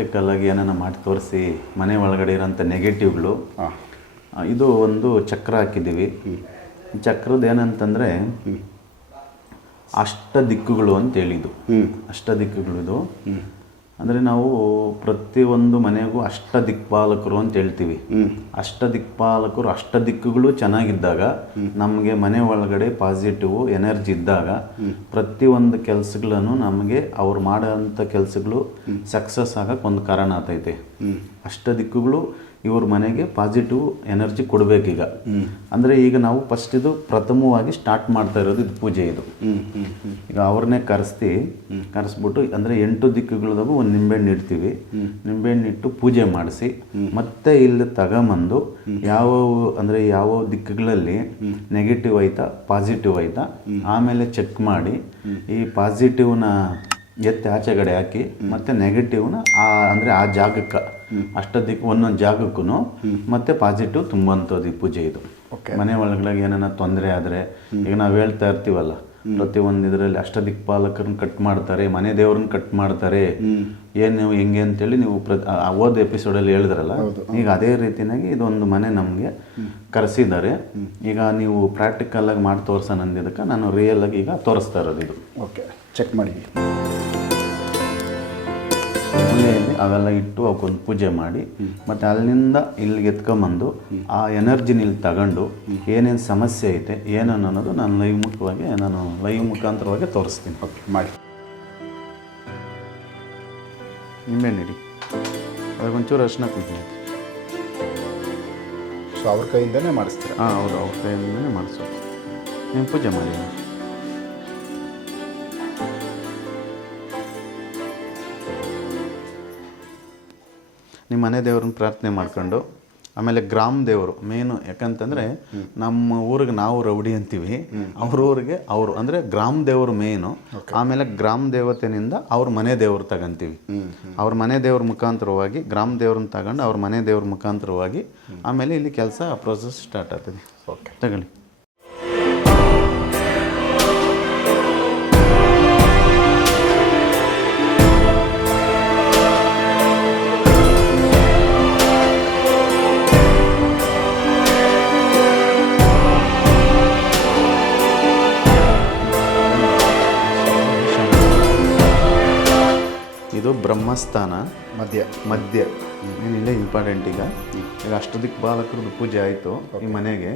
ಕೇಳಿದ್ರೆ ಪ್ರಾಕ್ಟಿಕಲ್ ಆಗಿ ಏನಾನ ಮಾಡಿ ತೋರಿಸಿ ಮನೆ ಒಳಗಡೆ ಇರೋಂಥ ನೆಗೆಟಿವ್ಗಳು ಇದು ಒಂದು ಚಕ್ರ ಹಾಕಿದ್ದೀವಿ. ಚಕ್ರದ ಏನಂತಂದರೆ ಅಷ್ಟ ದಿಕ್ಕುಗಳು ಅಂತ ಹೇಳಿದ್ದು. ಹ್ಞೂ ಅಷ್ಟ ದಿಕ್ಕುಗಳು ಇದು ಅಂದರೆ ನಾವು ಪ್ರತಿಯೊಂದು ಮನೆಗೂ ಅಷ್ಟ ದಿಕ್ಪಾಲಕರು ಅಂತ ಹೇಳ್ತೀವಿ. ಅಷ್ಟ ದಿಕ್ಪಾಲಕರು ಅಷ್ಟ ದಿಕ್ಕುಗಳು ಚೆನ್ನಾಗಿದ್ದಾಗ ನಮಗೆ ಮನೆ ಒಳಗಡೆ ಪಾಸಿಟಿವ್ ಎನರ್ಜಿ ಇದ್ದಾಗ ಪ್ರತಿಯೊಂದು ಕೆಲಸಗಳನ್ನು ನಮಗೆ ಅವ್ರು ಮಾಡೋಂಥ ಕೆಲಸಗಳು ಸಕ್ಸಸ್ ಆಗಕ್ಕೆ ಒಂದು ಕಾರಣ ಆಗ್ತೈತೆ ಅಷ್ಟ ದಿಕ್ಕುಗಳು ಇವ್ರ ಮನೆಗೆ ಪಾಸಿಟಿವ್ ಎನರ್ಜಿ ಕೊಡಬೇಕೀಗ ಅಂದರೆ ಈಗ ನಾವು ಫಸ್ಟ್ ಇದು ಪ್ರಥಮವಾಗಿ ಸ್ಟಾರ್ಟ್ ಮಾಡ್ತಾ ಇರೋದು ಇದು ಪೂಜೆ ಇದು. ಈಗ ಅವ್ರನ್ನೇ ಕರೆಸ್ತಿ ಕರೆಸ್ಬಿಟ್ಟು ಅಂದರೆ ಎಂಟು ದಿಕ್ಕುಗಳದಾಗೂ ಒಂದು ನಿಂಬೆಹಣ್ಣು ಇಡ್ತೀವಿ. ನಿಂಬೆಹಣ್ಣು ಇಟ್ಟು ಪೂಜೆ ಮಾಡಿಸಿ ಮತ್ತೆ ಇಲ್ಲಿ ತಗೊಂಬಂದು ಯಾವ ಅಂದರೆ ಯಾವ ದಿಕ್ಕುಗಳಲ್ಲಿ ನೆಗೆಟಿವ್ ಆಯ್ತಾ ಪಾಸಿಟಿವ್ ಆಯ್ತಾ ಆಮೇಲೆ ಚೆಕ್ ಮಾಡಿ ಈ ಪಾಸಿಟಿವ್ನ ಎತ್ತಿ ಆಚೆಗಡೆ ಹಾಕಿ ಮತ್ತೆ ನೆಗೆಟಿವ್ನ ಆ ಅಂದರೆ ಆ ಜಾಗಕ್ಕೆ. ಅಷ್ಟದಿಕ್ಕು ಒಂದೊಂದು ಜಾಗಕ್ಕೂ ಮತ್ತೆ ಪಾಸಿಟಿವ್ ತುಂಬುವಂಥದ್ದು ಈ ಪೂಜೆ ಇದು. ಓಕೆ ಮನೆ ಒಳಗಡೆ ಏನಾರ ತೊಂದರೆ ಆದರೆ ಈಗ ನಾವು ಹೇಳ್ತಾ ಇರ್ತೀವಲ್ಲ ಪ್ರತಿಯೊಂದು ಇದರಲ್ಲಿ ಅಷ್ಟದಿಕ್ಪಾಲಕರನ್ನ ಕಟ್ ಮಾಡ್ತಾರೆ ಮನೆ ದೇವ್ರನ್ನ ಕಟ್ ಮಾಡ್ತಾರೆ. ಏನು ನೀವು ಹೆಂಗೆ ಅಂತೇಳಿ ನೀವು ಪ್ರ ಆ ಓದ್ ಎಪಿಸೋಡಲ್ಲಿ ಹೇಳಿದ್ರಲ್ಲ ಈಗ ಅದೇ ರೀತಿಯಾಗಿ ಇದೊಂದು ಮನೆ ನಮಗೆ ಕರೆಸಿದ್ದಾರೆ. ಈಗ ನೀವು ಪ್ರಾಕ್ಟಿಕಲ್ ಆಗಿ ಮಾಡಿ ತೋರ್ಸೋಣ ಅಂದಿದ್ದಕ್ಕೆ ನಾನು ರಿಯಲ್ ಆಗಿ ಈಗ ತೋರಿಸ್ತಾ ಇರೋದು ಇದು. ಓಕೆ ಚೆಕ್ ಮಾಡಿ. ಮನೆಯಲ್ಲಿ ಅವೆಲ್ಲ ಇಟ್ಟು ಅವಕ್ಕೊಂದು ಪೂಜೆ ಮಾಡಿ ಮತ್ತು ಅಲ್ಲಿಂದ ಇಲ್ಲಿಗೆ ಎತ್ಕೊಂಬಂದು ಆ ಎನರ್ಜಿನ ಇಲ್ಲಿ ತಗೊಂಡು ಏನೇನು ಸಮಸ್ಯೆ ಐತೆ ಏನನ್ನು ಅನ್ನೋದು ನಾನು ಲೈವ್ ಮುಖವಾಗಿ ನಾನು ಲೈವ್ ಮುಖಾಂತರವಾಗಿ ತೋರಿಸ್ತೀನಿ. ಓಕೆ ಮಾಡಿ. ನಿಂಬೆಹಣ್ಣು ಇಡಿ ಅದಕ್ಕೊಂಚೂರು ಅರ್ಶಿನ ಕೊಡ್ತೀನಿ. ಸೊ ಅವ್ರ ಕೈಯಿಂದನೇ ಮಾಡಿಸ್ತೀರಾ? ಹಾಂ ಹೌದು ಅವ್ರ ಕೈಯಿಂದನೇ ಮಾಡಿಸ್ತೀವಿ ನೀವು ಪೂಜೆ ಮಾಡಿ. ನಿಮ್ಮ ಮನೆ ದೇವ್ರನ್ನ ಪ್ರಾರ್ಥನೆ ಮಾಡ್ಕೊಂಡು ಆಮೇಲೆ ಗ್ರಾಮ ದೇವರು ಮೇನು ಯಾಕಂತಂದ್ರೆ ನಮ್ಮ ಊರಿಗೆ ನಾವು ರೌಡಿ ಅಂತೀವಿ ಅವ್ರ ಊರಿಗೆ ಅವರು ಅಂದ್ರೆ ಗ್ರಾಮ ದೇವರು ಮೇನು ಆಮೇಲೆ ಗ್ರಾಮ ದೇವತೆನಿಂದ ಅವ್ರ ಮನೆ ದೇವರು ತಗಂತೀವಿ. ಅವ್ರ ಮನೆ ದೇವ್ರ ಮುಖಾಂತರವಾಗಿ ಗ್ರಾಮ ದೇವ್ರನ್ನ ತಗೊಂಡು ಅವ್ರ ಮನೆ ದೇವ್ರ ಮುಖಾಂತರವಾಗಿ ಆಮೇಲೆ ಇಲ್ಲಿ ಕೆಲಸ ಪ್ರೊಸೆಸ್ ಸ್ಟಾರ್ಟ್ ಆಗ್ತದೆ. ಓಕೆ ತಗೊಳ್ಳಿ. ಬ್ರಹ್ಮಸ್ಥಾನ. ಮಧ್ಯ. ಮಧ್ಯ. ಏನಿಲ್ಲ ಇಂಪಾರ್ಟೆಂಟ್ ಈಗ. ಈಗ ಅಷ್ಟದಿಕ್ ಬಾಲಕರದ್ದು ಪೂಜೆ ಆಯಿತು ಈ ಮನೆಗೆ.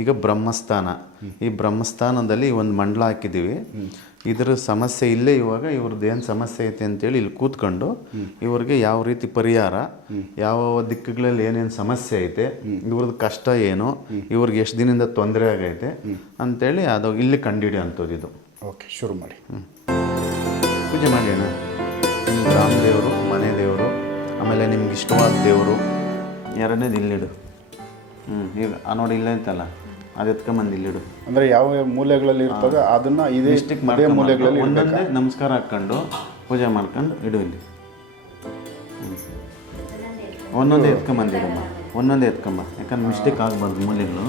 ಈಗ ಬ್ರಹ್ಮಸ್ಥಾನ. ಈ ಬ್ರಹ್ಮಸ್ಥಾನದಲ್ಲಿ ಒಂದು ಮಂಡಲ ಹಾಕಿದ್ದೀವಿ. ಇದರ ಸಮಸ್ಯೆ ಇಲ್ಲೇ ಇವಾಗ ಇವ್ರದ್ದು ಏನು ಸಮಸ್ಯೆ ಐತೆ ಅಂತೇಳಿ ಇಲ್ಲಿ ಕೂತ್ಕೊಂಡು ಇವ್ರಿಗೆ ಯಾವ ರೀತಿ ಪರಿಹಾರ ಯಾವ ದಿಕ್ಕುಗಳಲ್ಲಿ ಏನೇನು ಸಮಸ್ಯೆ ಐತೆ ಇವ್ರದ್ದು ಕಷ್ಟ ಏನು ಇವ್ರಿಗೆ ಎಷ್ಟು ದಿನದಿಂದ ತೊಂದರೆ ಆಗೈತೆ ಅಂತೇಳಿ ಅದು ಇಲ್ಲಿ ಕಂಡುಹಿಡಿಯೋಂಥದ್ದು ಇದು. ಓಕೆ ಶುರು ಮಾಡಿ. ಪೂಜೆ ಮಾಡಿ ಅಣ್ಣ. ನಿಮ್ಮ ಗ್ರಾಮ ದೇವರು ಮನೆ ದೇವರು ಆಮೇಲೆ ನಿಮ್ಗೆ ಇಷ್ಟವಾದ ದೇವರು. ಎರಡನೇದು ಇಲ್ಲಿಡು ಹ್ಞೂ ಈಗ ಆ ನೋಡಿ ಇಲ್ಲ ಅಂತಲ್ಲ ಅದು ಎತ್ಕೊಂಬಂದು ಇಲ್ಲಿಡು ಅಂದರೆ ಯಾವ ಯಾವ ಮೂಲೆಗಳಲ್ಲಿ ಇರ್ತದೆ ಅದನ್ನು ಇದೇ ಇಷ್ಟಕ್ಕೆ ಮಾಡಿ ಮೂಲೆಗಳಲ್ಲಿ? ಒಂದೊಂದೇ ನಮಸ್ಕಾರ ಹಾಕ್ಕೊಂಡು ಪೂಜೆ ಮಾಡ್ಕೊಂಡು ಇಡು ಇಲ್ಲಿ. ಒಂದೊಂದೇ ಎತ್ಕೊಂಬಂದಿರಮ್ಮ ಒಂದೊಂದೇ ಎತ್ಕೊಂಬ ಯಾಕಂದ್ರೆ ಮಿಸ್ಟೇಕ್ ಆಗಬಾರ್ದು ಮೂಲೆಗಳು.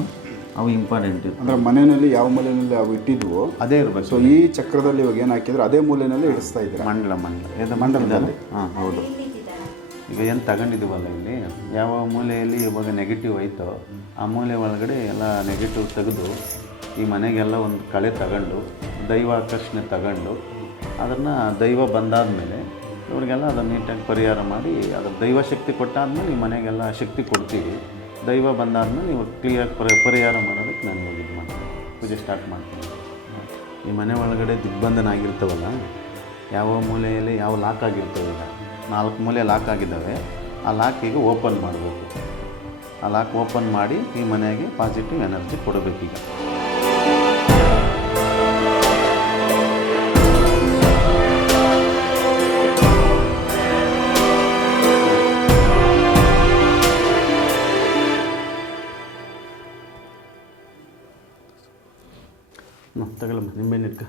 ಅವು ಇಂಪಾರ್ಟೆಂಟ್ ಅಂದ್ರೆ ಮನೆಯಲ್ಲಿ ಯಾವ ಮೂಲೆಯಲ್ಲಿ ಅವು ಇಟ್ಟಿದ್ವು ಅದೇ ಇರಬೇಕು. ಸೊ ಈ ಚಕ್ರದಲ್ಲಿ ಇವಾಗ ಏನು ಹಾಕಿದ್ರೆ ಅದೇ ಮೂಲೆಯಲ್ಲಿ ಇಡಿಸ್ತಾ ಇದ್ದಾರೆ? ಮಂಡಲ ಮಂಡಲ. ಇದು ಮಂಡಲದಲ್ಲಿ. ಹಾಂ ಹೌದು. ಈಗ ಏನು ತಗೊಂಡಿದ್ದೀವಲ್ಲ ಇಲ್ಲಿ? ಯಾವ ಮೂಲೆಯಲ್ಲಿ ಇವಾಗ ನೆಗೆಟಿವ್ ಐತೋ ಆ ಮೂಲೆ ಒಳಗಡೆ ಎಲ್ಲ ನೆಗೆಟಿವ್ ತೆಗೆದು ಈ ಮನೆಗೆಲ್ಲ ಒಂದು ಕಳೆ ತಗೊಂಡು ದೈವ ಆಕರ್ಷಣೆ ತಗೊಂಡು ಅದನ್ನು ದೈವ ಬಂದಾದ ಮೇಲೆ ಇವ್ರಿಗೆಲ್ಲ ಅದನ್ನು ನೀಟಾಗಿ ಪರಿಹಾರ ಮಾಡಿ ಅದ್ರ ದೈವ ಶಕ್ತಿ ಕೊಟ್ಟಾದ್ಮೇಲೆ ಈ ಮನೆಗೆಲ್ಲ ಶಕ್ತಿ ಕೊಡ್ತೀವಿ. ದೈವ ಬಂದಾದ್ಮೇಲೆ ನೀವು ಕ್ಲಿಯರ್ ಪರಿ, ಪರಿಹಾರ ಮಾಡೋದಕ್ಕೆ ನಾನು ಇವಾಗ ಇದು ಮಾಡ್ತೀನಿ. ಪೂಜೆ ಸ್ಟಾರ್ಟ್ ಮಾಡ್ತೀನಿ. ಈ ಮನೆ ಒಳಗಡೆ ದಿಗ್ಬಂಧನ ಆಗಿರ್ತವಲ್ಲ ಯಾವ ಮೂಲೆಯಲ್ಲಿ ಯಾವ ಲಾಕ್ ಆಗಿರ್ತವೆ ಈಗ ನಾಲ್ಕು ಮೂಲೆ ಲಾಕ್ ಆಗಿದ್ದಾವೆ, ಆ ಲಾಕ್ ಈಗ ಓಪನ್ ಮಾಡಬೇಕು. ಆ ಲಾಕ್ ಓಪನ್ ಮಾಡಿ ಈ ಮನೆಗೆ ಪಾಸಿಟಿವ್ ಎನರ್ಜಿ ಕೊಡಬೇಕೀಗ. ಹ್ಞೂ ತಗೊಳಮ್ಮ ನಿಂಬೆ ನಿಂತ್ಕ.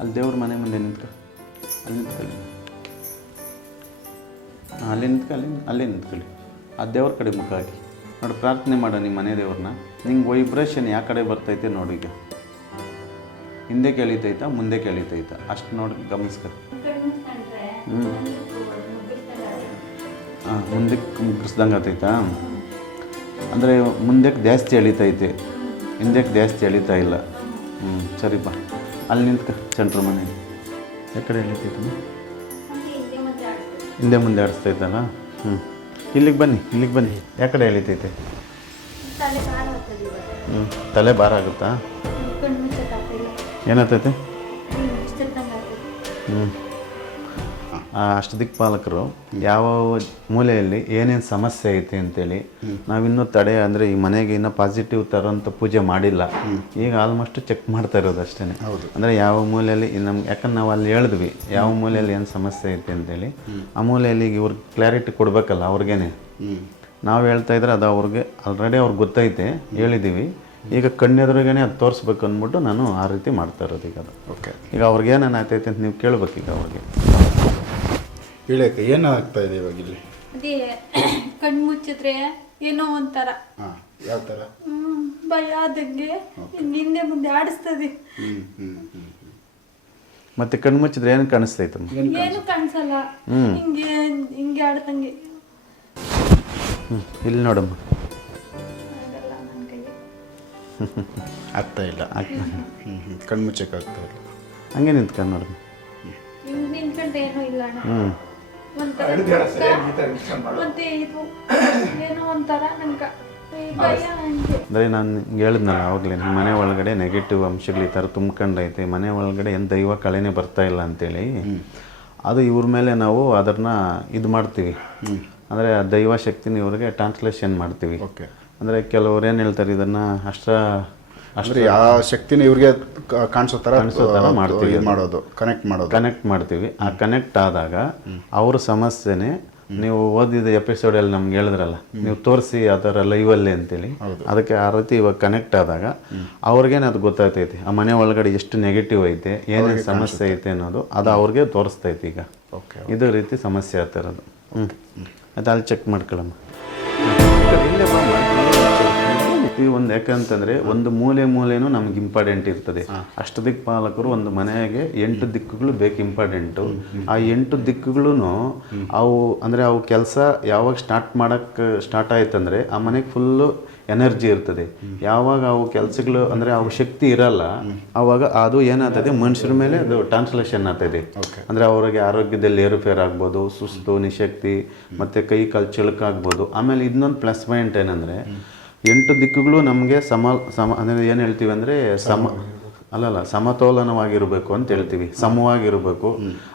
ಅಲ್ಲಿ ದೇವ್ರ ಮನೆ ಮುಂದೆ ನಿಂತ್ಕ. ಅಲ್ಲಿ ನಿಂತ್ಕೊಳ್ಳಿ ಹಾಂ, ಅಲ್ಲಿ ನಿಂತ್ಕ, ಅಲ್ಲಿ ಅಲ್ಲೇ ನಿಂತ್ಕೊಳ್ಳಿ ಆ ದೇವ್ರ ಕಡೆ ಮುಖ ಹಾಕಿ. ನೋಡಿ, ಪ್ರಾರ್ಥನೆ ಮಾಡ ನಿಮ್ಮ ಮನೆ ದೇವ್ರನ್ನ. ನಿಂಗೆ ವೈಬ್ರೇಷನ್ ಯಾವ ಕಡೆ ಬರ್ತೈತೆ ನೋಡಿ ಈಗ. ಹಿಂದೆ ಕೇಳಿತೈತಾ, ಮುಂದೆ ಕೇಳಿತೈತಾ? ಅಷ್ಟು ನೋಡಿ, ಗಮನಿಸ್ಕ. ಹ್ಞೂ ಹಾಂ ಮುಂದಕ್ಕೆ ಮುಗಿಸ್ದಂಗೆ ಆತೈತಾ? ಅಂದರೆ ಮುಂದಕ್ಕೆ ಜಾಸ್ತಿ ಎಳಿತೈತೆ. ಹಿಂದಕ್ಕೆ ಜಾಸ್ತಿ ಎಳಿತಾ ಇಲ್ಲ. ಹ್ಞೂ ಸರಿಪ್ಪ ಅಲ್ಲಿ ನಿಂತ್ಕ ಸೆಂಟ್ರ್ ಮನೆ. ಯಾವ ಕಡೆ ಎಳಿತೈತಮ್ಮ ಹಿಂದೆ ಮುಂದೆ ಆಡಿಸ್ತೈತಲ್ಲ? ಹ್ಞೂ ಇಲ್ಲಿಗೆ ಬನ್ನಿ ಇಲ್ಲಿಗೆ ಬನ್ನಿ. ಯಾಕಡೆ ಎಳಿತೈತೆ ತಲೆ ಭಾರ ಇವಾಗ ಹ್ಞೂ ತಲೆ ಭಾರ ಆಗುತ್ತಾ? ಏನಾಗ್ತೈತೆ? ಹ್ಞೂ ಅಷ್ಟು ದಿಕ್ಪಾಲಕರು ಯಾವ ಮೂಲೆಯಲ್ಲಿ ಏನೇನು ಸಮಸ್ಯೆ ಐತೆ ಅಂತೇಳಿ ನಾವಿನ್ನೂ ತಡೆ ಅಂದರೆ ಈ ಮನೆಗೆ ಇನ್ನೂ ಪಾಸಿಟಿವ್ ತರೋಂಥ ಪೂಜೆ ಮಾಡಿಲ್ಲ. ಈಗ ಆಲ್ಮೋಸ್ಟ್ ಚೆಕ್ ಮಾಡ್ತಾ ಇರೋದು ಅಷ್ಟೇ ಅಂದರೆ ಯಾವ ಮೂಲೆಯಲ್ಲಿ ನಮ್ಗೆ ಯಾಕಂದ್ರೆ ನಾವು ಅಲ್ಲಿ ಹೇಳಿದ್ವಿ ಯಾವ ಮೂಲೆಯಲ್ಲಿ ಏನು ಸಮಸ್ಯೆ ಐತೆ ಅಂತೇಳಿ. ಆ ಮೂಲೆಯಲ್ಲಿ ಈಗ ಇವ್ರಿಗೆ ಕ್ಲಾರಿಟಿ ಕೊಡಬೇಕಲ್ಲ ಅವ್ರಿಗೇನೆ. ನಾವು ಹೇಳ್ತಾ ಇದ್ರೆ ಅದು ಅವ್ರಿಗೆ ಆಲ್ರೆಡಿ ಅವ್ರಿಗೆ ಗೊತ್ತೈತೆ ಹೇಳಿದ್ದೀವಿ ಈಗ ಕಣ್ಣೆದುರಿಗೇನೆ ಅದು ತೋರಿಸ್ಬೇಕು ಅಂದ್ಬಿಟ್ಟು ನಾನು ಆ ರೀತಿ ಮಾಡ್ತಾ ಇರೋದು ಈಗ ಅದು. ಓಕೆ ಈಗ ಅವ್ರಿಗೆ ಏನೇನು ಆಗ್ತೈತೆ ಅಂತ ನೀವು ಕೇಳ್ಬೇಕು ಈಗ ಅವ್ರಿಗೆ. ಹೇಳಕ್ಕೆ ಏನಾಗ್ತಾ ಇದೆ ಇವಾಗ ಇಲ್ಲಿ? ಅದೇ ಕಣ್ಣು ಮುಚ್ಚಿದ್ರೆ ಏನೋ ಒಂಥರ. ಹಾಂ ಯಾವ ಥರ ಹ್ಮ್, ಭಯ ಆದಂಗೆ ಹಿಂಗ್ ಹಿಂದೆ ಮುಂದೆ ಆಡಿಸ್ತದೆ. ಹ್ಞೂ ಹ್ಞೂ ಹ್ಞೂ ಮತ್ತೆ ಕಣ್ಣು ಮುಚ್ಚಿದ್ರೆ ಏನು ಕಾಣಿಸ್ತೈತಮ್ಮ ಏನು ಕಾಣಿಸಲ್ಲ. ಹಿಂಗೆ ಹಿಂಗೆ ಆಡ್ದಂಗೆ. ಹ್ಞೂ ಇಲ್ಲಿ ನೋಡಮ್ಮ. ಆಗಲ್ಲ ನನ್ನ ಕೈಗೆ. ಆಗ್ತಾ ಇಲ್ಲ. ಹ್ಞೂ ಹ್ಞೂ ಕಣ್ಣು ಮುಚ್ಚಕ್ಕಾಗ್ತಾ ಇಲ್ಲ. ಹಂಗೆ ನಿಂತ್ಕೊಂಡು ನೋಡಮ್ಮ. ಹಿಂಗ್ ನಿಂತ್ಕೊಂಡ್ರೆ ಏನೂ ಇಲ್ಲ ಅಣ್ಣ. ಹ್ಞೂ ಮತ್ತೆ ಇದು ಏನೋ ಒಂಥರ ನಂಗೆ ಈ ಭಯ ಹಂಗೆ. ಅಂದರೆ ನಾನು ಹೇಳಿದ್ನಲ್ಲ ಆವಾಗಲೇ ನಿಮ್ಮ ಮನೆ ಒಳಗಡೆ ನೆಗೆಟಿವ್ ಅಂಶಗಳು ಈ ಥರ ತುಂಬ್ಕೊಂಡೈತೆ ಮನೆ ಒಳಗಡೆ ಏನು ದೈವ ಕಳೆನೇ ಬರ್ತಾ ಇಲ್ಲ ಅಂತೇಳಿ ಅದು ಇವ್ರ ಮೇಲೆ ನಾವು ಅದನ್ನ ಇದು ಮಾಡ್ತೀವಿ. ಅಂದರೆ ಆ ದೈವ ಶಕ್ತಿನ ಇವ್ರಿಗೆ ಟ್ರಾನ್ಸ್ಲೇಷನ್ ಮಾಡ್ತೀವಿ. ಓಕೆ ಅಂದರೆ ಕೆಲವ್ರು ಏನು ಹೇಳ್ತಾರೆ ಇದನ್ನು ಅಷ್ಟ ಅಂದರೆ ಆ ಶಕ್ತಿನ ಇವ್ರಿಗೆ ಕಾಣಿಸೋ ಥರ ಆ, ಮಾಡ್ತೀವಿ ಮಾಡೋದು ಕನೆಕ್ಟ್ ಮಾಡೋದು. ಕನೆಕ್ಟ್ ಮಾಡ್ತೀವಿ. ಆ ಕನೆಕ್ಟ್ ಆದಾಗ ಅವ್ರ ಸಮಸ್ಯೆನೇ ನೀವು ಓದಿದ ಎಪಿಸೋಡಲ್ಲಿ ನಮ್ಗೆ ಹೇಳಿದ್ರಲ್ಲ ನೀವು ತೋರಿಸಿ ಅದರ ಲೈವ್ ಲೈವಲ್ಲಿ ಅಂತೇಳಿ. ಅದಕ್ಕೆ ಆ ರೀತಿ ಇವಾಗ ಕನೆಕ್ಟ್ ಆದಾಗ ಅವ್ರಿಗೇನೆ ಅದು ಗೊತ್ತಾಗ್ತೈತಿ? ಆ ಮನೆ ಒಳಗಡೆ ಎಷ್ಟು ನೆಗೆಟಿವ್ ಐತೆ ಏನೇನು ಸಮಸ್ಯೆ ಐತೆ ಅನ್ನೋದು ಅದು ಅವ್ರಿಗೆ ತೋರಿಸ್ತೈತಿ ಈಗ. ಓಕೆ ಇದು ರೀತಿ ಸಮಸ್ಯೆ ಆಗ್ತಿರೋದು ಹ್ಞೂ ಅದು ಅಲ್ಲಿ ಚೆಕ್ ಮಾಡ್ಕೊಳ್ಳಮ್ಮ. ಈ ಒಂದು ಯಾಕಂತಂದ್ರೆ ಒಂದು ಮೂಲೆ ಮೂಲೆನೂ ನಮ್ಗೆ ಇಂಪಾರ್ಟೆಂಟ್ ಇರ್ತದೆ. ಅಷ್ಟು ದಿಕ್ಪಾಲಕರು ಒಂದು ಮನೆಗೆ ಎಂಟು ದಿಕ್ಕುಗಳು ಬೇಕು ಇಂಪಾರ್ಟೆಂಟು ಆ ಎಂಟು ದಿಕ್ಕುಗಳು ಅವು ಅಂದ್ರೆ ಅವು ಕೆಲಸ ಯಾವಾಗ ಸ್ಟಾರ್ಟ್ ಮಾಡಕ್ಕೆ ಸ್ಟಾರ್ಟ್ ಆಯ್ತಂದ್ರೆ ಆ ಮನೆಗೆ ಫುಲ್ಲು ಎನರ್ಜಿ ಇರ್ತದೆ. ಯಾವಾಗ ಅವು ಕೆಲಸಗಳು ಅಂದ್ರೆ ಅವು ಶಕ್ತಿ ಇರಲ್ಲ ಆವಾಗ ಅದು ಏನಾಗ್ತದೆ ಮನುಷ್ಯರ ಮೇಲೆ ಅದು ಟ್ರಾನ್ಸ್ಲೇಷನ್ ಆಗ್ತದೆ. ಅಂದ್ರೆ ಅವರಿಗೆ ಆರೋಗ್ಯದಲ್ಲಿ ಏರುಪೇರು ಆಗ್ಬೋದು ಸುಸ್ತು ನಿಶಕ್ತಿ ಮತ್ತೆ ಕೈ ಕಾಲು ಚಳಕಾಗ್ಬೋದು. ಆಮೇಲೆ ಇನ್ನೊಂದು ಪ್ಲಸ್ ಪಾಯಿಂಟ್ ಏನಂದರೆ ಎಂಟು ದಿಕ್ಕುಗಳು ನಮಗೆ ಸಮ ಸಮ ಅಂದರೆ ಏನು ಹೇಳ್ತೀವಿ ಅಂದರೆ ಸಮ ಅಲ್ಲಲ್ಲ ಸಮತೋಲನವಾಗಿರಬೇಕು ಅಂತ ಹೇಳ್ತೀವಿ. ಸಮವಾಗಿರಬೇಕು.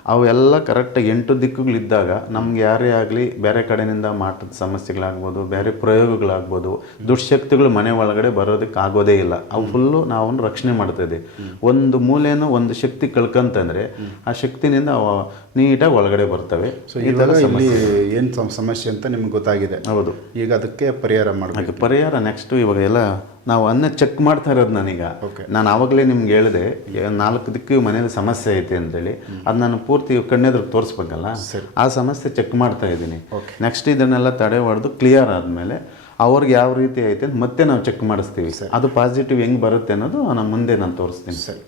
ಅವೆಲ್ಲ ಕರೆಕ್ಟ್ ಎಂಟು ದಿಕ್ಕುಗಳಿದ್ದಾಗ ನಮ್ಗೆ ಯಾರೇ ಆಗಲಿ ಬೇರೆ ಕಡೆಯಿಂದ ಮಾಟದ ಸಮಸ್ಯೆಗಳಾಗ್ಬೋದು ಬೇರೆ ಪ್ರಯೋಗಗಳಾಗ್ಬೋದು ದುಷ್ಶಕ್ತಿಗಳು ಮನೆ ಒಳಗಡೆ ಬರೋದಕ್ಕೆ ಆಗೋದೇ ಇಲ್ಲ. ಅವು ಫುಲ್ಲು ನಾವು ರಕ್ಷಣೆ ಮಾಡ್ತಿದ್ದೆ ಒಂದು ಮೂಲೆಯನ್ನು ಒಂದು ಶಕ್ತಿ ಕಳ್ಕಂತಂದ್ರೆ ಆ ಶಕ್ತಿನಿಂದ ಅವ ನೀಟಾಗಿ ಒಳಗಡೆ ಬರ್ತವೆ. ಸೊ ಏನು ಸಮಸ್ಯೆ ಅಂತ ನಿಮ್ಗೆ ಗೊತ್ತಾಗಿದೆ. ಹೌದು. ಈಗ ಅದಕ್ಕೆ ಪರಿಹಾರ ಮಾಡಬೇಕು. ಪರಿಹಾರ ನೆಕ್ಸ್ಟ್ ಇವಾಗ ಎಲ್ಲ ನಾವು ಅನ್ನ ಚೆಕ್ ಮಾಡ್ತಾ ಇರೋದು ನಾನೀಗ. ನಾನು ಆವಾಗಲೇ ನಿಮ್ಗೆ ಹೇಳಿದೆ ನಾಲ್ಕು ದಿಕ್ಕು ಮನೇಲಿ ಸಮಸ್ಯೆ ಐತೆ ಅಂತೇಳಿ. ಅದು ನಾನು ಪೂರ್ತಿ ಕಣ್ಣೆದ್ರಿಗೆ ತೋರಿಸ್ಬೇಕಲ್ಲ? ಆ ಸಮಸ್ಯೆ ಚೆಕ್ ಮಾಡ್ತಾ ಇದ್ದೀನಿ. ನೆಕ್ಸ್ಟ್ ಇದನ್ನೆಲ್ಲ ತಡೆ ಹೊಡೆದು ಕ್ಲಿಯರ್ ಆದಮೇಲೆ ಅವ್ರಿಗೆ ಯಾವ ರೀತಿ ಐತೆ ಅಂತ ಮತ್ತೆ ನಾವು ಚೆಕ್ ಮಾಡಿಸ್ತೀವಿ. ಅದು ಪಾಸಿಟಿವ್ ಹೆಂಗೆ ಬರುತ್ತೆ ಅನ್ನೋದು ನಾನು ಮುಂದೆ ನಾನು ತೋರಿಸ್ತೀನಿ. ಸರಿ.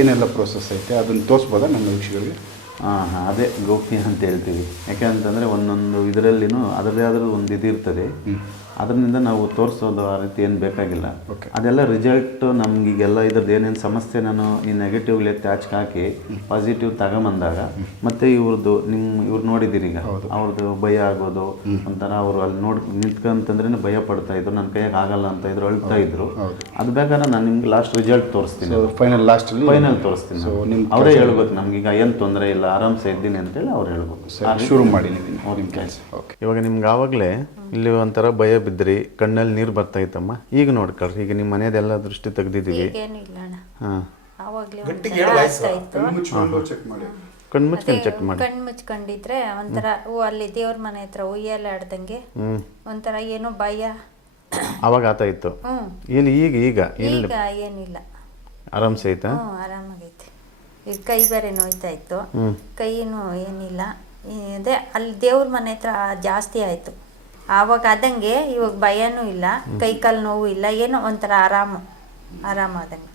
ಏನೆಲ್ಲ ಪ್ರೋಸೆಸ್ ಐತೆ ಅದನ್ನು ತೋರಿಸ್ಬೋದಾ ನಮ್ಮ ವೀಕ್ಷಕರಿಗೆ? ಹಾಂ ಹಾಂ ಅದೇ ಗೋಪ್ಯ ಅಂತ ಹೇಳ್ತೀವಿ. ಯಾಕೆಂತಂದರೆ ಒಂದೊಂದು ಇದರಲ್ಲಿನೂ ಅದರದೇ ಆದರೂ ಒಂದು ಇದು ಇರ್ತದೆ ಅದರಿಂದ ನಾವು ತೋರಿಸೋದು ಆ ರೀತಿ ಏನು ಬೇಕಾಗಿಲ್ಲ. ಅದೆಲ್ಲ ರಿಸಲ್ಟ್ ನಮಗೀಗೆಲ್ಲ ಇದ್ರದ್ದು ಏನೇನು ಸಮಸ್ಯೆ ನಾನು ಈ ನೆಗೆಟಿವ್ಲಿ ಎತ್ತಿ ಆಚೆ ಹಾಕಿ ಪಾಸಿಟಿವ್ ತಗೊಂಬಂದಾಗ ಮತ್ತೆ ಇವ್ರದ್ದು ನಿಮ್ಮ ಇವ್ರು ನೋಡಿದ್ದೀರಿ ಈಗ. ಅವ್ರದ್ದು ಭಯ ಆಗೋದು ಒಂಥರ ಅವರು ಅಲ್ಲಿ ನೋಡ್ ನಿಂತ್ಕೊಂತಂದ್ರೆ ಭಯ ಪಡ್ತಾ ಇದ್ರು ನನ್ನ ಕೈಯಾಗ ಆಗಲ್ಲ ಅಂತ ಇದ್ರು ಅಳ್ತಾ ಇದ್ರು. ಅದು ಬೇಕಾದ್ರೆ ನಾನು ನಿಮ್ಗೆ ಲಾಸ್ಟ್ ರಿಸಲ್ಟ್ ತೋರಿಸ್ತೀನಿ. ಫೈನಲ್ ಲಾಸ್ಟ್ ಫೈನಲ್ ತೋರಿಸ್ತೀನಿ ಅವರೇ ಹೇಳ್ಬೇಕು ನಮ್ಗೀಗ ಏನು ತೊಂದರೆ ಇಲ್ಲ ಆರಾಮ್ಸೆ ಇದ್ದೀನಿ ಅಂತೇಳಿ ಅವ್ರು ಹೇಳ್ಬೇಕು. ಶುರು ಮಾಡಿ ನಿಮ್ಮ ಕೆಲಸ ಓಕೆ ಇವಾಗ ನಿಮ್ಗೆ ಆವಾಗಲೇ ಇಲ್ಲಿ ಒಂಥರ ಭಯ ಬಿದ್ರಿ ಕಣ್ಣಲ್ಲಿ ನೀರು ಬರ್ತಾ ಇತ್ತಮ್ಮ ಈಗ ನೋಡ್ಕೊಳ್ರಿ ಈಗ ನಿಮ್ಮ ಮನೆಯದೆಲ್ಲ ದೃಷ್ಟಿ ತೆಗ್ದಿದ್ದೀವಿ. ಹಾಂ. ಆವಾಗಲೇ ಒಂಥರ ಆಗ್ತಾ ಇತ್ತು ಚೆಕ್ ಮಾಡಿ. ಕಣ್ಣು ಮುಚ್ಕೊಂಡು ಚೆಕ್ ಮಾಡಿ. ಕಣ್ಣು ಮುಚ್ಕೊಂಡಿದ್ರೆ ಒಂಥರ ಓ ಅಲ್ಲಿ ದೇವ್ರ ಮನೆ ಹತ್ರ ಉಯ್ಯಾಲೆ ಆಡ್ದಂಗೆ ಹ್ಞೂ ಒಂಥರ ಏನೋ ಭಯ. ಅವಾಗ ಆತ ಇತ್ತು. ಹ್ಞೂ ಇಲ್ಲಿ ಈಗ ಈಗ ಇಲ್ಲಿ. ಈಗ ಏನಿಲ್ಲ. ಆರಾಮ್ಸೆ ಆಯ್ತಾ? ಹ್ಞೂ ಆರಾಮಾಗೈತೆ. ಈಗ ಕೈ ಬೇರೆ ನೋಯ್ತಾ ಇತ್ತು ಕೈ ಕೈನೂ ಏನಿಲ್ಲ. ಅದೇ ಅಲ್ಲಿ ದೇವ್ರ ಮನೆ ಹತ್ರ ಜಾಸ್ತಿ ಆಯಿತು. ಆವಾಗ ಆದಂಗೆ ಇವಾಗ ಭಯನೂ ಇಲ್ಲ ಕೈ ಕಾಲು ನೋವು ಇಲ್ಲ ಏನೋ ಒಂಥರ ಆರಾಮ ಆರಾಮಾದಂಗೆ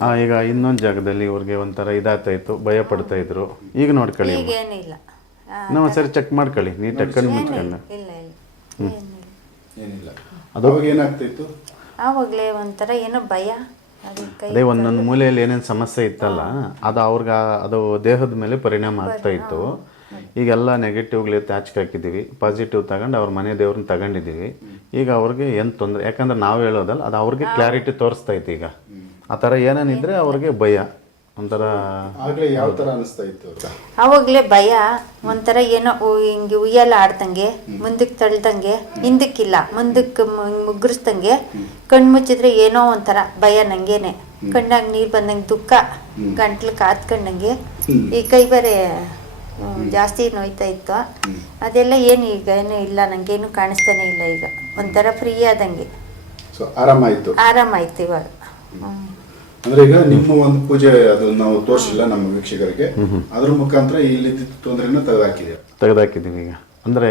ಆ, ಈಗ ಇನ್ನೊಂದು ಜಾಗದಲ್ಲಿ ಇವ್ರಿಗೆ ಒಂಥರ ಇದಾಗ್ತಾ ಇತ್ತು ಭಯ ಪಡ್ತಾ ಇದ್ರು. ಈಗ ನೋಡ್ಕೊಳ್ಳಿ ಈಗ ಏನಿಲ್ಲ ಆ, ನಾವು ಒಂದ್ಸರಿ ಚೆಕ್ ಮಾಡ್ಕೊಳ್ಳಿ ನೀಟಾಗಿ ಕಣ್ಣು ಮುಚ್ಕೊಂಡು. ಇಲ್ಲ ಇಲ್ಲ. ಏನಿಲ್ಲ. ಏನಿಲ್ಲ. ಅವಾಗ ಏನಾಗ್ತಿತ್ತು ಆವಾಗಲೇ ಒಂಥರ ಏನೋ ಭಯ ಅದು ಕೈ ಅದೇ ಒಂದೊಂದು ಮೂಲೆಯಲ್ಲಿ ಏನೇನು ಸಮಸ್ಯೆ ಇತ್ತಲ್ಲ ಅದು ಅವ್ರಿಗೆ ಅದು ದೇಹದ ಮೇಲೆ ಪರಿಣಾಮ ಆಗ್ತಾ ಇತ್ತು. ಈಗೆಲ್ಲ ನೆಗೆಟಿವ್ಗಳು ತ್ಯಾಚ್ಗೆ ಹಾಕಿದ್ದೀವಿ. ಪಾಸಿಟಿವ್ ತಗೊಂಡು ಅವ್ರ ಮನೆ ದೇವ್ರನ್ನ ತಗೊಂಡಿದ್ದೀವಿ. ಈಗ ಅವ್ರಿಗೆ ಏನು ತೊಂದರೆ ಯಾಕಂದ್ರೆ ನಾವು ಹೇಳೋದಲ್ಲ ಅದು ಅವ್ರಿಗೆ ಕ್ಲಾರಿಟಿ ತೋರಿಸ್ತಾ ಇತ್ತು ಈಗ. ಆ ಥರ ಏನೇನಿದ್ರೆ ಅವ್ರಿಗೆ ಭಯ. ಒಂಥರ ಆಗ್ಲೇ ಯಾವ ಥರ ಅನಿಸ್ತಾ ಇತ್ತು ಅವಾಗಲೇ ಆವಾಗಲೇ ಭಯ ಒಂಥರ ಏನೋ ಉ- ಹಿಂಗೆ ಉಯ್ಯಾಲ ಆಡ್ದಂಗೆ ಮುಂದಕ್ಕೆ ತಳ್ದಂಗೆ ಹಿಂದಕ್ಕಿಲ್ಲ ಮುಂದಕ್ಕೆ ಮುಗ್ಗರ್ಸ್ದಂಗೆ ಕಣ್ಣು ಮುಚ್ಚಿದ್ರೆ ಏನೋ ಒಂಥರ ಭಯ ನಂಗೇನೆ. ಕಣ್ಣಾಗ ನೀರು ಬಂದಂಗೆ ದುಃಖ ಗಂಟ್ಲು ಕಾತ್ಕೊಂಡಂಗೆ ಈ ಕೈ ಬೇರೆ ಜಾಸ್ತಿ ನೋಯ್ತಾ ಇತ್ತು. ಅದೆಲ್ಲ ಏನು ಈಗ ಏನು ಇಲ್ಲ ನಂಗೇನು ಕಾಣಿಸ್ತಾನೆ ಇಲ್ಲ ಈಗ. ಒಂಥರ ಫ್ರೀ ಆದಂಗೆ. ಸೊ ಆರಾಮಾಯ್ತು. ಆರಾಮಾಯ್ತು ಇವಾಗ. ಅಂದ್ರೆ ಈಗ ನಿಮ್ಮ ಒಂದು ಪೂಜೆ ಅದು ನಾವು ತೋರಿಸಿಲ್ಲ ನಮ್ಮ ವೀಕ್ಷಕರಿಗೆ. ಅದ್ರ ಮುಖಾಂತರ ಇಲ್ಲಿ ತೊಂದರೆನ ತೆಗೆದಾಕಿದೆ ತೆಗೆದಾಕಿದ್ದೀವಿ ಈಗ. ಅಂದ್ರೆ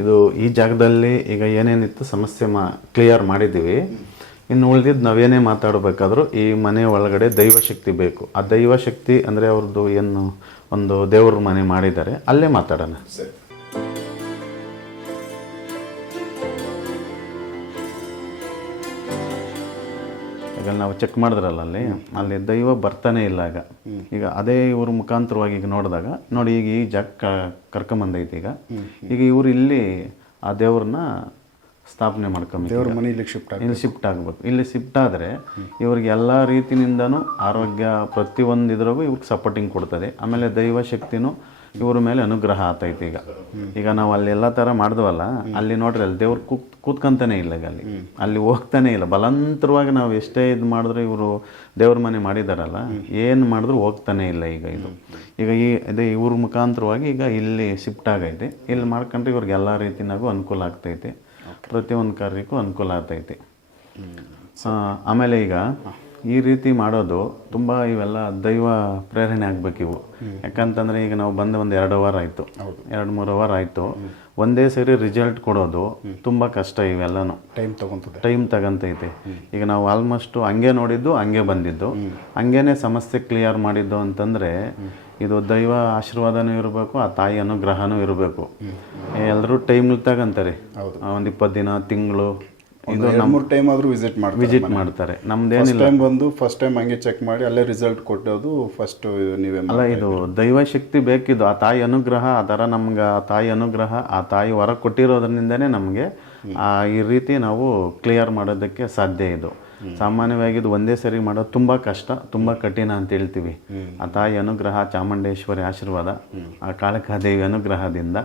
ಇದು ಈ ಜಾಗದಲ್ಲಿ ಈಗ ಏನೇನಿತ್ತು ಸಮಸ್ಯೆ ಮಾ ಕ್ಲಿಯರ್ ಮಾಡಿದ್ದೀವಿ. ಇನ್ನು ಉಳಿದಿದ್ದು ನಾವೇನೇ ಮಾತಾಡಬೇಕಾದ್ರೂ ಈ ಮನೆ ಒಳಗಡೆ ದೈವಶಕ್ತಿ ಬೇಕು. ಆ ದೈವಶಕ್ತಿ ಅಂದರೆ ಅವ್ರದ್ದು ಏನು ಒಂದು ದೇವ್ರ ಮನೆ ಮಾಡಿದ್ದಾರೆ. ಅಲ್ಲೇ ಮಾತಾಡೋಣ. ಈಗ ನಾವು ಚೆಕ್ ಮಾಡಿದ್ರಲ್ಲ ಅಲ್ಲಿ ಅಲ್ಲಿ ದೈವ ಬರ್ತಾನೆ ಇಲ್ಲ ಈಗ ಈಗ ಅದೇ ಇವ್ರ ಮುಖಾಂತರವಾಗಿ ಈಗ ನೋಡಿದಾಗ ನೋಡಿ ಈಗ ಈ ಜಾಗ ಕರ್ಕೊಂಬಂದೈತಿ ಈಗ. ಈಗ ಇವರು ಇಲ್ಲಿ ಆ ದೇವ್ರನ್ನ ಸ್ಥಾಪನೆ ಮಾಡ್ಕೊಂಬೇಕು ದೇವ್ರ ಮನೆ ಇಲ್ಲಿಗೆ ಶಿಫ್ಟ್ ಆಗಿ ಇಲ್ಲಿ ಶಿಫ್ಟ್ ಆಗಬೇಕು. ಇಲ್ಲಿ ಶಿಫ್ಟ್ ಆದರೆ ಇವ್ರಿಗೆ ಎಲ್ಲ ರೀತಿಯಿಂದನೂ ಆರೋಗ್ಯ ಪ್ರತಿಯೊಂದು ಇದ್ರಾಗೂ ಇವ್ರಿಗೆ ಸಪೋರ್ಟಿಂಗ್ ಕೊಡ್ತದೆ. ಆಮೇಲೆ ದೈವ ಶಕ್ತಿನೂ ಇವ್ರ ಮೇಲೆ ಅನುಗ್ರಹ ಆತೈತೆ ಈಗ. ಈಗ ನಾವು ಅಲ್ಲಿ ಎಲ್ಲ ಥರ ಮಾಡಿದ್ವಲ್ಲ ಅಲ್ಲಿ ನೋಡ್ರಿ ಅಲ್ಲಿ ದೇವ್ರು ಕೂತ್ ಕೂತ್ಕೊಂತಾನೆ ಇಲ್ಲ ಈಗ ಅಲ್ಲಿ. ಅಲ್ಲಿ ಹೋಗ್ತಾನೆ ಇಲ್ಲ. ಬಲಂತರವಾಗಿ ನಾವು ಎಷ್ಟೇ ಇದು ಮಾಡಿದ್ರು ಇವರು ದೇವ್ರ ಮನೆ ಮಾಡಿದಾರಲ್ಲ ಏನು ಮಾಡಿದ್ರು ಹೋಗ್ತಾನೆ ಇಲ್ಲ ಈಗ ಇದು. ಈಗ ಈ ಅದೇ ಇವ್ರ ಮುಖಾಂತರವಾಗಿ ಈಗ ಇಲ್ಲಿ ಶಿಫ್ಟ್ ಆಗೈತೆ. ಇಲ್ಲಿ ಮಾಡ್ಕೊಂಡ್ರೆ ಇವ್ರಿಗೆ ಎಲ್ಲ ರೀತಿನಾಗೂ ಅನುಕೂಲ ಆಗ್ತೈತೆ. ಪ್ರತಿಯೊಂದು ಕಾರ್ಯಕ್ಕೂ ಅನುಕೂಲ ಆಗ್ತೈತಿ ಆಮೇಲೆ ಈಗ ಈ ರೀತಿ ಮಾಡೋದು ತುಂಬ ಇವೆಲ್ಲ ದೈವ ಪ್ರೇರಣೆ ಆಗ್ಬೇಕು ಇವು. ಯಾಕಂತಂದ್ರೆ ಈಗ ನಾವು ಬಂದು ಒಂದು ಎರಡು ಅವರ್ ಆಯಿತು. ಎರಡು ಮೂರು ಅವರ್ ಆಯಿತು. ಒಂದೇ ಸರಿ ರಿಸಲ್ಟ್ ಕೊಡೋದು ತುಂಬ ಕಷ್ಟ ಇವೆಲ್ಲನೂ. ಟೈಮ್ ತಗೊಂತದೆ. ಟೈಮ್ ತಗೊಂತೈತೆ. ಈಗ ನಾವು ಆಲ್ಮೋಸ್ಟ್ ಹಂಗೆ ನೋಡಿದ್ದು ಹಂಗೆ ಬಂದಿದ್ದು. ಹಂಗೇನೆ ಸಮಸ್ಯೆ ಕ್ಲಿಯರ್ ಮಾಡಿದ್ದು ಅಂತಂದರೆ ಇದು ದೈವ ಆಶೀರ್ವಾದನೂ ಇರಬೇಕು ಆ ತಾಯಿ ಅನುಗ್ರಹನೂ ಇರಬೇಕು. ಎಲ್ಲರೂ ಟೈಮ್ ತಗಂತಾರೆ ಒಂದು ಇಪ್ಪತ್ತು ದಿನ ತಿಂಗಳು ಇದು ನಮ್ಮೂರು ಟೈಮ್ ಆದರೂ ವಿಸಿಟ್ ಮಾಡ್ತಾರೆ ವಿಸಿಟ್ ಮಾಡ್ತಾರೆ. ನಮ್ದೇನಿಲ್ಲ. ಟೈಮ್ ಬಂದು ಫಸ್ಟ್ ಟೈಮ್ ಹಂಗೆ ಚೆಕ್ ಮಾಡಿ ಅಲ್ಲೇ ರಿಸಲ್ಟ್ ಕೊಟ್ಟೋದು ಫಸ್ಟ್ ನೀವೇ ಅಲ್ಲ ಇದು ದೈವ ಶಕ್ತಿ ಬೇಕಿದು ಆ ತಾಯಿ ಅನುಗ್ರಹ ಆ ಥರ ನಮ್ಗೆ ಆ ತಾಯಿ ಅನುಗ್ರಹ ಆ ತಾಯಿ ವರ ಕೊಟ್ಟಿರೋದ್ರಿಂದನೇ ನಮಗೆ ಆ ಈ ರೀತಿ ನಾವು ಕ್ಲಿಯರ್ ಮಾಡೋದಕ್ಕೆ ಸಾಧ್ಯ ಇದು. ಸಾಮಾನ್ಯವಾಗಿ ಇದು ಒಂದೇ ಸರಿ ಮಾಡೋದು ತುಂಬ ಕಷ್ಟ ತುಂಬ ಕಠಿಣ ಅಂತ ಹೇಳ್ತೀವಿ. ಆ ತಾಯಿ ಅನುಗ್ರಹ ಚಾಮುಂಡೇಶ್ವರಿ ಆಶೀರ್ವಾದ ಆ ಕಾಳಕಾದೇವಿ ಅನುಗ್ರಹದಿಂದ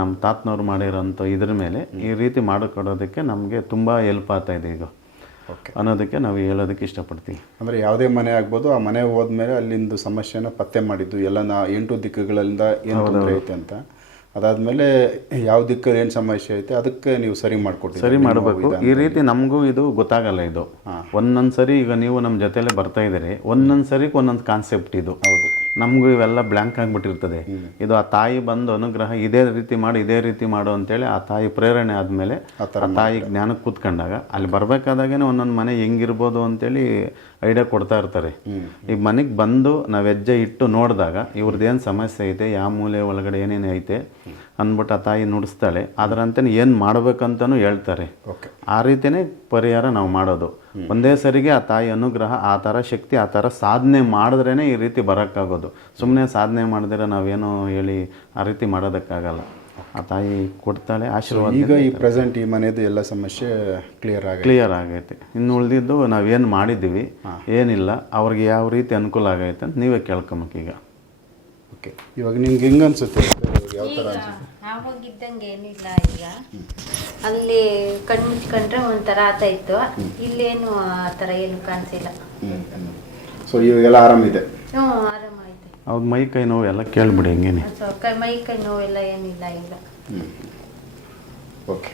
ನಮ್ಮ ತಾತನವ್ರು ಮಾಡಿರೋಂಥ ಇದ್ರ ಮೇಲೆ ಈ ರೀತಿ ಮಾಡಿಕೊಡೋದಕ್ಕೆ ನಮಗೆ ತುಂಬ ಹೆಲ್ಪ್ ಆಗ್ತಾ ಇದೆ ಈಗ. ಓಕೆ ಅನ್ನೋದಕ್ಕೆ ನಾವು ಹೇಳೋದಕ್ಕೆ ಇಷ್ಟಪಡ್ತೀವಿ. ಅಂದರೆ ಯಾವುದೇ ಮನೆ ಆಗ್ಬೋದು ಆ ಮನೆ ಹೋದ್ಮೇಲೆ ಅಲ್ಲಿಂದು ಸಮಸ್ಯೆನ ಪತ್ತೆ ಮಾಡಿದ್ದು ಎಲ್ಲ ನಾ ಎಂಟು ದಿಕ್ಕುಗಳಿಂದ ಏನು ತೊಂದರೆ ಐತೆ ಅಂತ. ಅದಾದ್ಮೇಲೆ ಯಾವ ದಿಕ್ಕಲ್ಲಿ ಏನು ಸಮಸ್ಯೆ ಐತೆ ಅದಕ್ಕೆ ನೀವು ಸರಿ ಮಾಡಿಕೊಡ್ತೀವಿ ಸರಿ ಮಾಡಬೇಕು. ಈ ರೀತಿ ನಮಗೂ ಇದು ಗೊತ್ತಾಗಲ್ಲ ಇದು. ಒಂದೊಂದು ಸರಿ ಈಗ ನೀವು ನಮ್ಮ ಜೊತೆಲೆ ಬರ್ತಾ ಇದ್ದೀರಿ. ಒಂದೊಂದು ಸರಿ ಒಂದೊಂದು ಕಾನ್ಸೆಪ್ಟ್ ಇದು. ಹೌದು. ನಮಗೂ ಇವೆಲ್ಲ ಬ್ಲ್ಯಾಂಕ್ ಆಗಿಬಿಟ್ಟಿರ್ತದೆ. ಇದು ಆ ತಾಯಿ ಬಂದು ಅನುಗ್ರಹ ಇದೇ ರೀತಿ ಮಾಡು ಇದೇ ರೀತಿ ಮಾಡು ಅಂತೇಳಿ ಆ ತಾಯಿ ಪ್ರೇರಣೆ ಆದಮೇಲೆ ಆ ತಾಯಿ ಜ್ಞಾನಕ್ಕೆ ಕೂತ್ಕೊಂಡಾಗ ಅಲ್ಲಿ ಬರಬೇಕಾದಾಗೇ ಒಂದೊಂದು ಮನೆ ಹೆಂಗಿರ್ಬೋದು ಅಂತೇಳಿ ಐಡಿಯಾ ಕೊಡ್ತಾ ಇರ್ತಾರೆ. ಈಗ ಮನೆಗೆ ಬಂದು ನಾವು ಹೆಜ್ಜೆ ಇಟ್ಟು ನೋಡಿದಾಗ ಇವ್ರದ್ದೇನು ಸಮಸ್ಯೆ ಐತೆ ಯಾವ ಮೂಲೆ ಒಳಗಡೆ ಏನೇನು ಐತೆ ಅಂದ್ಬಿಟ್ಟು ಆ ತಾಯಿ ನುಡಿಸ್ತಾಳೆ. ಅದರಂತೆ ಏನು ಮಾಡ್ಬೇಕಂತನೂ ಹೇಳ್ತಾರೆ. ಓಕೆ. ಆ ರೀತಿಯೇ ಪರಿಹಾರ ನಾವು ಮಾಡೋದು. ಒಂದೇ ಸರಿಗೆ ಆ ತಾಯಿ ಅನುಗ್ರಹ ಆ ಥರ ಶಕ್ತಿ ಆ ಥರ ಸಾಧನೆ ಮಾಡಿದ್ರೇ ಈ ರೀತಿ ಬರೋಕ್ಕಾಗೋದು. ಸುಮ್ಮನೆ ಸಾಧನೆ ಮಾಡಿದ್ರೆ ನಾವೇನು ಹೇಳಿ ಆ ರೀತಿ ಮಾಡೋದಕ್ಕಾಗಲ್ಲ. ಆ ತಾಯಿ ಕೊಡ್ತಾಳೆ ಆಶೀರ್ವಾದ ಈಗ ಈ ಪ್ರೆಸೆಂಟ್ ಈ ಮನೆಯದು ಎಲ್ಲ ಸಮಸ್ಯೆ ಕ್ಲಿಯರ್ ಆಗಿ ಕ್ಲಿಯರ್ ಆಗೈತೆ. ಇನ್ನು ಉಳಿದಿದ್ದು ನಾವೇನು ಮಾಡಿದ್ದೀವಿ ಏನಿಲ್ಲ ಅವ್ರಿಗೆ ಯಾವ ರೀತಿ ಅನುಕೂಲ ಆಗೈತೆ ಅಂತ ನೀವೇ ಕೇಳ್ಕೊಬೇಕು ಈಗ. ಓಕೆ ಇವಾಗ ನಿಮ್ಗೆ ಹೆಂಗ ಅನ್ಸುತ್ತೆ? ಯಾವ ಥರ ಆವಾಗಿದ್ದಂಗೆ ಏನಿಲ್ಲ ಈಗ. ಅಲ್ಲಿ ಕಣ್ಣು ಮುಚ್ಕೊಂಡ್ರೆ ಒಂಥರ ಇತ್ತು. ಇಲ್ಲೇನು ಆ ಥರ ಏನು ಕಾಣಿಸಿಲ್ಲ. ಸೊ ಇವಾಗೆಲ್ಲ ಆರಾಮಿದೆ? ಹ್ಞೂ ಅವ್ರ ಮೈ ಕೈ ನೋವು ಎಲ್ಲ ಕೇಳ್ಬಿಡಿ ಹಂಗೇನೆ. ಸೊ ಕೈ ಮೈ ಕೈ ನೋವೆಲ್ಲ ಏನಿಲ್ಲ ಇಲ್ಲ ಓಕೆ